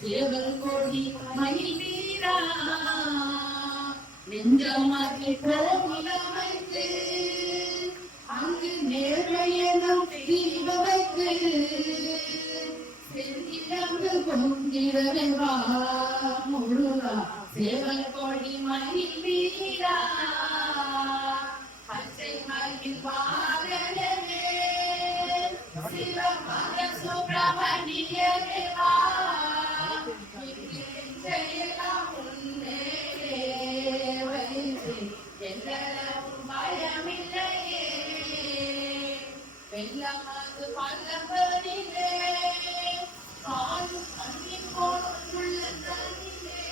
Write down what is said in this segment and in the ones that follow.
சேவல் கோடி மயில் வீரா நெஞ்சமாகி கோகுலமைத்து அங்கு நேர்மையெனும் தீப வைத்து செந்திலங்கு பொங்கிடவா முழுவா சேவல் கோடி மயில் வீரா பச்சை மயில் பாகனே சிவமக சுப்பிரமணியனேவா ஜெயலாம் உன்னே வைத்து எல்லவும் பயமில்லையே வெள்ளமது பல்லவனிலே காணும் கண்ணின் போலுள்ள தனிலே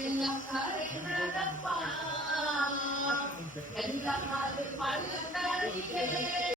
எல்லாம் கரை நடப்பா எல்லாம் அது பல்லவனிலே